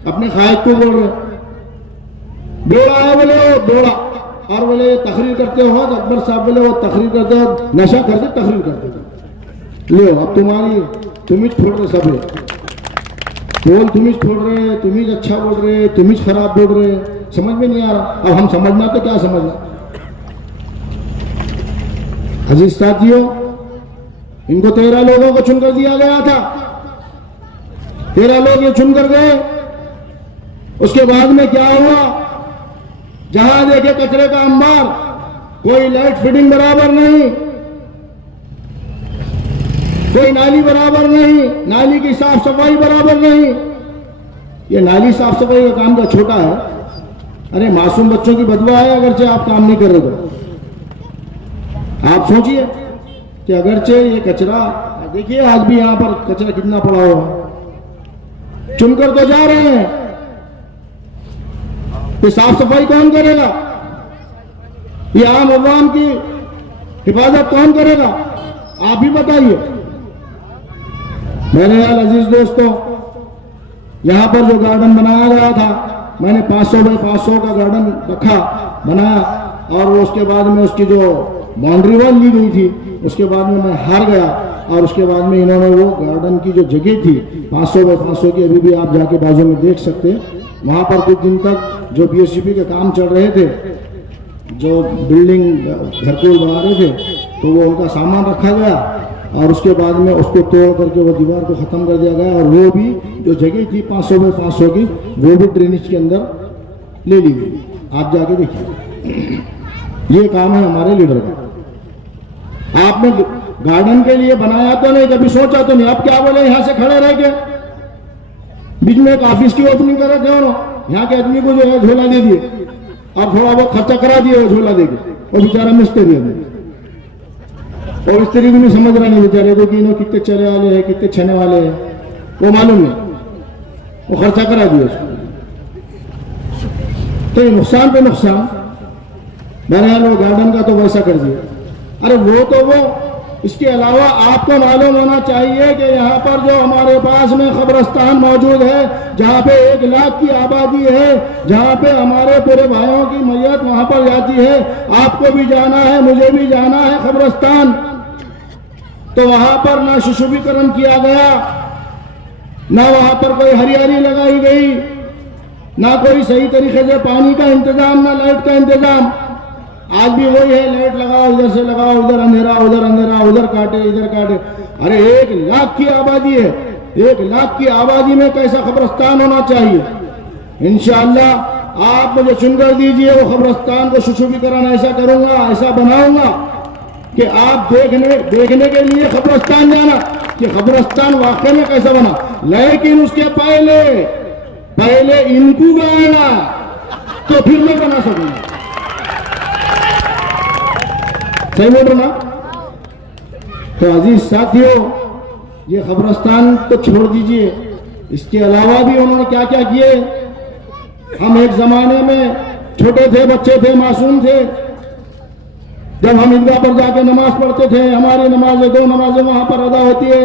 अपने कायद को बोल रहे बेड़ा है, बोले वो बेड़ा, और बोले तकरीर करते हो तो अकबर साहब बोले वो तकरीर करते हो, नशा करते तकरीर करते। लो अब तुम्हारी, तुम ही छोड़ रहे, सब बोल तुम ही छोड़ रहे, तुम ही अच्छा बोल रहे, तुम ही खराब बोल रहे, समझ में नहीं आ रहा। अब हम समझना तो क्या समझना। अजीज साथियों, इनको 13 लोगों को चुनकर दिया गया था, 13 लोग ये चुनकर गए। उसके बाद में क्या हुआ? जहां देखे कचरे का अंबार, कोई लाइट फिटिंग बराबर नहीं, कोई नाली बराबर नहीं, नाली की साफ सफाई बराबर नहीं। ये नाली साफ सफाई का काम तो छोटा है, अरे मासूम बच्चों की बदवा है अगरचे आप काम नहीं कर रहे तो। आप सोचिए कि अगरचे ये कचरा, देखिए आज भी यहां पर कचरा कितना पड़ा हुआ है, चुनकर तो जा रहे हैं, तो साफ सफाई कौन करेगा? ये आम अवाम की हिफाजत कौन करेगा? आप ही बताइए। मेरे यार अजीज दोस्तों, यहां पर जो गार्डन बनाया गया था, मैंने 500 बाई 500 का गार्डन रखा बनाया, और उसके बाद में उसकी जो बाउंड्री वॉल ली गई थी, उसके बाद में मैं हार गया, और उसके बाद में इन्होंने वो गार्डन की जो जगह थी 500 बाई 500 की, अभी भी आप जाके बाजू में देख सकते हैं, वहां पर कुछ दिन तक जो बीएससीपी के काम चल रहे थे, जो बिल्डिंग घरकुल बना रहे थे, तो वो उनका सामान रखा गया, और उसके बाद में उसको तोड़ करके वो दीवार को खत्म कर दिया गया, और वो भी जो जगह थी 500 बाई 500 की, वो भी ड्रेनेज के अंदर ले ली गई। आप जाके देखिए, ये काम है हमारे लीडर का। आपने गार्डन के लिए बनाया तो नहीं, कभी सोचा तो नहीं। अब क्या बोले, यहां से खड़े रह के बीच में एक ऑफिस की ओपनिंग कर रहे थे, उन्होंने यहाँ के आदमी को जो है झोला दे दिए, और थोड़ा बहुत खर्चा करा दिया वो झोला देके, वो बेचारा मिस्त्री है, और मिस्त्री को नहीं समझ रहा नहीं बेचारे को कि इन्होंने कितने चले वाले हैं, कितने छने वाले हैं, वो मालूम नहीं, वो खर्चा करा दिया उसको। तो ये नुकसान पे नुकसान। मैंने वो गार्डन का तो वैसा कर दिया, अरे वो तो वो, इसके अलावा आपको मालूम होना चाहिए कि यहाँ पर जो हमारे पास में कब्रिस्तान मौजूद है, जहाँ पे 1 लाख की आबादी है, जहाँ पे हमारे पूरे भाइयों की मैयत वहां पर जाती है, आपको भी जाना है, मुझे भी जाना है कब्रिस्तान, तो वहां पर ना सुशोभीकरण किया गया, ना वहां पर कोई हरियाली लगाई गई, ना कोई सही तरीके से पानी का इंतजाम, ना लाइट का इंतजाम। आज भी वही है, लाइट लगाओ, इधर से लगाओ, उधर अंधेरा, उधर काटे, इधर काटे। अरे 1 लाख की आबादी है, 1 लाख की आबादी में कैसा कब्रिस्तान होना चाहिए? इंशाअल्लाह आप मुझे चुनकर दीजिए, वो कब्रिस्तान को सुशोभीकरण ऐसा करूंगा, ऐसा बनाऊंगा कि आप देखने के लिए कब्रिस्तान जाना कि कब्रिस्तान वाकई में कैसा बना। लेकिन उसके पहले इनको बनाना, तो फिर मैं बना सकूंगा। सही बोल रहा ना? तो अजीज साथियों, ये कब्रिस्तान तो छोड़ दीजिए, इसके अलावा भी उन्होंने क्या क्या किए। हम एक जमाने में छोटे थे, बच्चे थे, मासूम थे, जब हम ईदगाह पर जाके नमाज पढ़ते थे, हमारी नमाजें 2 नमाजें वहां पर अदा होती है,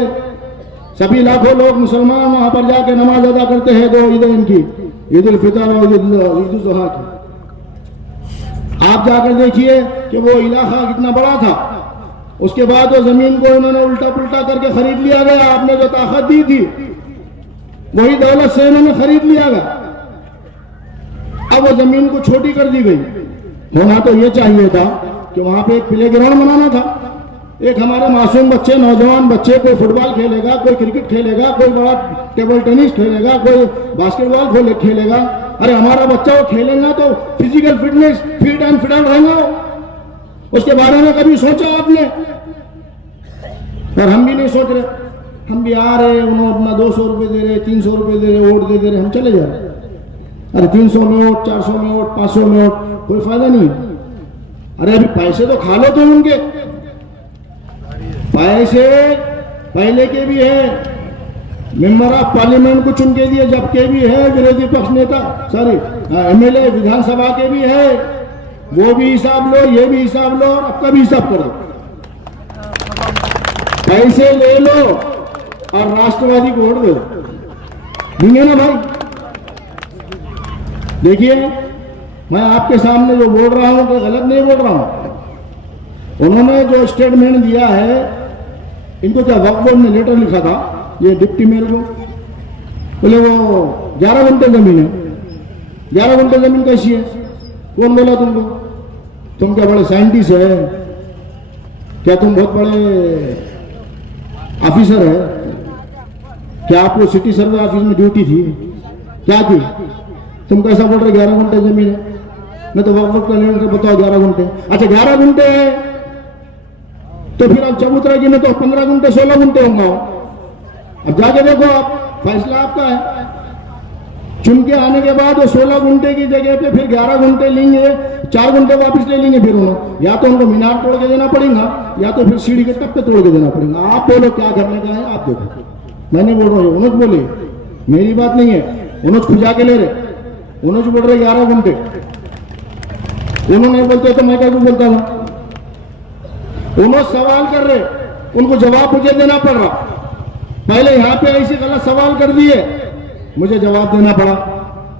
सभी लाखों लोग मुसलमान वहां पर जाके नमाज अदा करते हैं 2 ईदें इनकी, ईद उल फितर और ईद उल जुहा की। आप जाकर देखिए कि वो इलाका कितना बड़ा था। उसके बाद वो जमीन को इन्होंने उल्टा पुल्टा करके खरीद लिया गया। आपने जो ताकत दी थी वही दौलत से इन्होंने खरीद लिया गया। अब वो जमीन को छोटी कर दी गई। होना तो ये चाहिए था कि वहां पे एक प्ले ग्राउंड बनाना था। एक हमारे मासूम बच्चे, नौजवान बच्चे, कोई फुटबॉल खेलेगा, कोई क्रिकेट खेलेगा, कोई बड़ा टेबल टेनिस खेलेगा, कोई बास्केटबॉल खेलेगा। अरे हमारा बच्चा वो खेलेगा तो physical fitness, fit and fit रहेगा। उसके बारे में कभी सोचा आपने? और हम भी नहीं सोच रहे। हम भी आ रहे, उन्होंने अपना 200 रुपये दे रहे, 300 रुपये दे रहे, वोट दे रहे, हम चले जा रहे। अरे 300 में वोट, 400 में वोट, 500 में वोट, कोई फायदा नहीं। अरे अभी पैसे तो खा लो तुम उनके। पैसे पहले के भी है, मेंबर ऑफ पार्लियामेंट को चुन के दिए जब के भी है, विरोधी पक्ष नेता सॉरी एमएलए विधानसभा के भी है, वो भी हिसाब लो, ये भी हिसाब लो, और आपका भी हिसाब करो। पैसे ले लो और राष्ट्रवादी को वोट दो, देंगे ना भाई? देखिए, मैं आपके सामने जो बोल रहा हूं, कोई गलत नहीं बोल रहा हूं। उन्होंने जो स्टेटमेंट दिया है, इनको क्या वक्फ बोर्ड ने लेटर लिखा था, ये डिप्टी मेयर को, बोले वो 11 घंटे जमीन है। 11 घंटे जमीन कैसी है? कौन बोला तुमको? तुम क्या बड़े साइंटिस्ट है क्या? तुम बहुत बड़े ऑफिसर है क्या? आपको सिटी सर्वे ऑफिस में ड्यूटी थी क्या थी? तुम कैसा बोल रहे 11 घंटे जमीन है? मैं तो वक्त का लेटर बताओ 11 घंटे। अच्छा 11 घंटे है तो फिर अब चबूतरा गिने तो 15 घंटे 16 घंटे होंगे। अब जाके देखो आप, फैसला आपका है। चुन के आने के बाद वो 16 घंटे की जगह पे फिर 11 घंटे लेंगे, 4 घंटे वापस ले लेंगे। फिर उन्होंने या तो उनको मीनार तोड़ के देना पड़ेगा या तो फिर सीढ़ी के टप्पे तोड़ के देना पड़ेगा। आप बोलो क्या करने का है, आप देखो। मैं नहीं बोल रहा हूँ, उन्होंने बोले, मेरी बात नहीं है। उन्होंने खुजा के ले रहे, उन्होंने बोल रहे 11 घंटे। उन्होंने बोलते तो मैं क्या बोलता था। उन्होंने सवाल कर रहे, उनको जवाब मुझे देना पड़ रहा। पहले यहाँ पे ऐसे गलत सवाल कर दिए, मुझे जवाब देना पड़ा।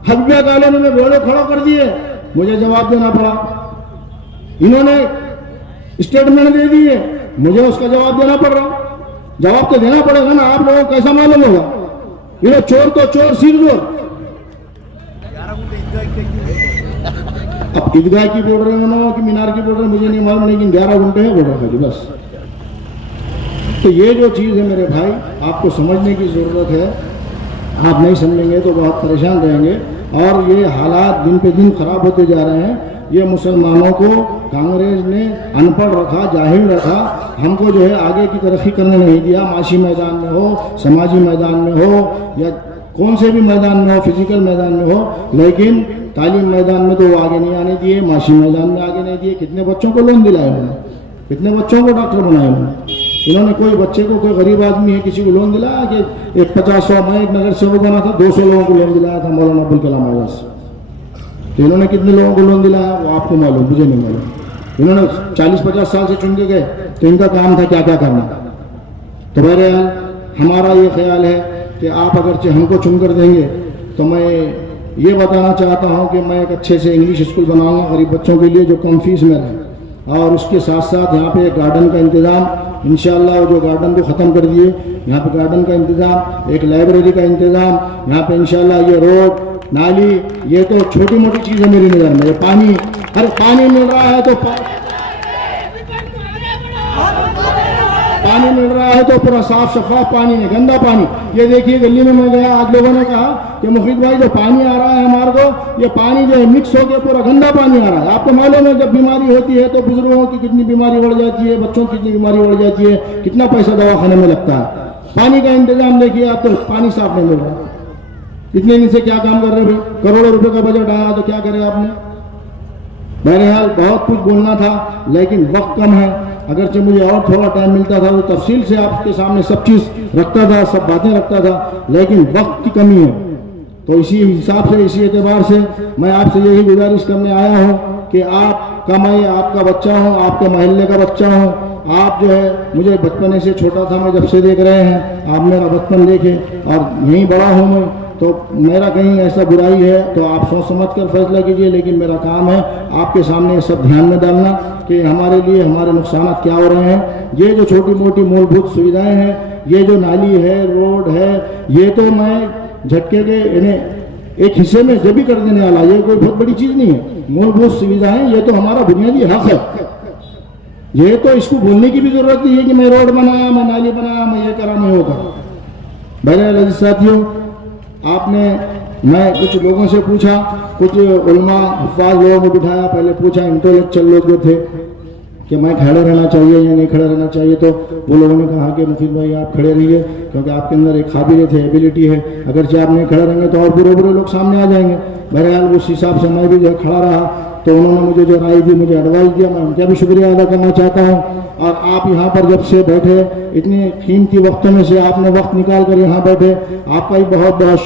हब्बिया कॉलोनी में भेड़ो खड़ो कर दिए, मुझे जवाब देना पड़ा। इन्होंने स्टेटमेंट दे दिए, मुझे उसका जवाब देना पड़ रहा। जवाब तो देना पड़ेगा ना, आप लोगों को कैसा मालूम होगा। ये चोर तो चोर, सिर चोर। अब ईदगाह की बोल रहे हो कि मीनार की बोल रहे, मुझे नहीं मालूम, लेकिन 11 घंटे है बोल रहा था बस। तो ये जो चीज है मेरे भाई, आपको समझने की जरूरत है। आप नहीं समझेंगे तो बहुत परेशान रहेंगे। और ये हालात दिन पे दिन खराब होते जा रहे हैं। ये मुसलमानों को कांग्रेस ने अनपढ़ रखा, जाहिल रखा। हमको जो है आगे की तरक्की करने नहीं दिया। माशी मैदान में हो, समाजी मैदान में हो, या कौन से भी मैदान में हो, फिजिकल मैदान में हो, लेकिन तालीम मैदान में तो वो आगे नहीं आने दिए, माशी मैदान में आगे नहीं दिए। कितने बच्चों को लोन दिलाया उन्होंने, कितने बच्चों को डॉक्टर बनाया उन्होंने। इन्होंने कोई बच्चे को, कोई गरीब आदमी है किसी को लोन दिलाया कि एक 50-100, मैं एक नगर सेवक बना था, 200 लोगों को लोन दिलाया था मौलाना अब्दुल कलाम आजाद से। तो इन्होंने कितने लोगों को लोन दिलाया वो आपको मालूम, मुझे नहीं मालूम। इन्होंने 40-50 साल से चुन के गए, तो इनका काम था क्या क्या करना। तो बहरहाल हमारा ये ख्याल है कि आप अगर हमको चुन कर देंगे तो मैं ये बताना चाहता हूँ कि मैं एक अच्छे से इंग्लिश स्कूल बनाऊंगा गरीब बच्चों के लिए, जो कम फीस में रहे। और उसके साथ साथ यहाँ पे एक गार्डन का इंतज़ाम, इंशाअल्लाह जो गार्डन को ख़त्म कर दिए, यहाँ पे गार्डन का इंतज़ाम, एक लाइब्रेरी का इंतज़ाम, यहाँ पे इंशाअल्लाह ये रोड, नाली, ये तो छोटी मोटी चीज़ है मेरी नज़र में। ये पानी, अरे पानी मिल रहा है तो पानी मिल रहा है तो पूरा साफ शफाफ पानी है, गंदा पानी। ये देखिए गली में मैं गया, आज लोगों ने कहा कि मुखिद भाई जो पानी आ रहा है हमारे को, ये पानी जो है मिक्स होकर पूरा गंदा पानी आ रहा है। आपको मालूम है जब बीमारी होती है तो बुजुर्गों की कितनी बीमारी बढ़ जाती है, बच्चों की कितनी बीमारी बढ़ जाती है, कितना पैसा दवाखाने में लगता है। पानी का इंतजाम देखिए आप, तो पानी साफ नहीं मिल रहा। इतने दिन से क्या काम कर रहे हो, करोड़ों रुपए का बजट आया तो क्या करे आपने। बहरहाल बहुत कुछ बोलना था लेकिन वक्त कम है। अगरचे मुझे और थोड़ा टाइम मिलता था तो तफसील से आपके सामने सब चीज़ रखता था, सब बातें रखता था, लेकिन वक्त की कमी है। तो इसी हिसाब से, इसी एतबार से मैं आपसे यही गुजारिश करने आया हूँ कि आपका, मैं आपका बच्चा हूँ, आपके मोहल्ले का बच्चा हूँ। आप जो है, मुझे बचपने से छोटा था मैं जब से देख रहे हैं, आप मेरा बचपन देखे और यहीं बड़ा हूँ मैं। तो मेरा कहीं ऐसा बुराई है तो आप सोच समझ कर फैसला कीजिए, लेकिन मेरा काम है आपके सामने ये सब ध्यान में डालना कि हमारे लिए हमारे नुकसान क्या हो रहे हैं। ये जो छोटी मोटी मूलभूत सुविधाएं हैं, ये जो नाली है, रोड है, ये तो मैं झटके के इन्हें एक हिस्से में जब भी कर देने वाला, ये कोई बहुत बड़ी चीज़ नहीं है। मूलभूत सुविधाएं ये तो हमारा बुनियादी हक है। ये तो इसको बोलने की भी जरूरत नहीं है कि मैं रोड बनाया, मैं नाली बनाया, मैं ये करा, नहीं होगा। बहरहाल साथियों, आपने, मैं कुछ लोगों से पूछा, कुछ उलमा हुफ़ाज़ लोगों को बिठाया, पहले पूछा इंटेलेक्चुअल लोग जो थे कि मैं खड़े रहना चाहिए या नहीं खड़े रहना चाहिए। तो वो लोगों ने कहा कि मुफीद भाई आप खड़े रहिए, क्योंकि आपके अंदर एक काबिलियत है, एबिलिटी है। अगर चाहे आप नहीं खड़े रहेंगे तो और बुरे बुरे लोग सामने आ जाएंगे। बहरहाल उस हिसाब से मैं भी जो खड़ा रहा, तो उन्होंने मुझे जो राय दी, मुझे एडवाइस दिया, मैं उनका भी शुक्रिया अदा करना चाहता हूँ। और आप यहाँ पर जब से बैठे, इतने कीमती वक्तों में से आपने वक्त निकाल कर यहाँ बैठे, आपका भी बहुत बहुत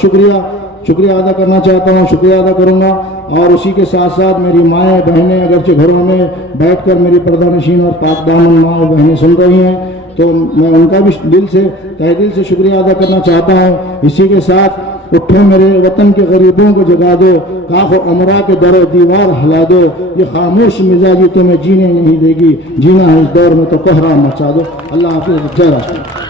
शुक्रिया अदा करना चाहता हूँ, शुक्रिया अदा करूँगा। और उसी के साथ साथ मेरी माएँ बहनें अगरचे घरों में बैठकर मेरी पर्दानशीन और पाकदामन माँ और बहनें सुन रही हैं, तो मैं उनका भी दिल से, तहे दिल से शुक्रिया अदा करना चाहता हूँ। इसी के साथ उठो मेरे वतन के गरीबों को जगा दो, काफ़ो अमरा के दरो दीवार हिला दो, ये खामोश मिजाजी तुम्हें जीने नहीं देगी, जीना है इस दौर में तो कोहरा मचा दो। अल्लाह हाफिज़। जय राष्ट्र।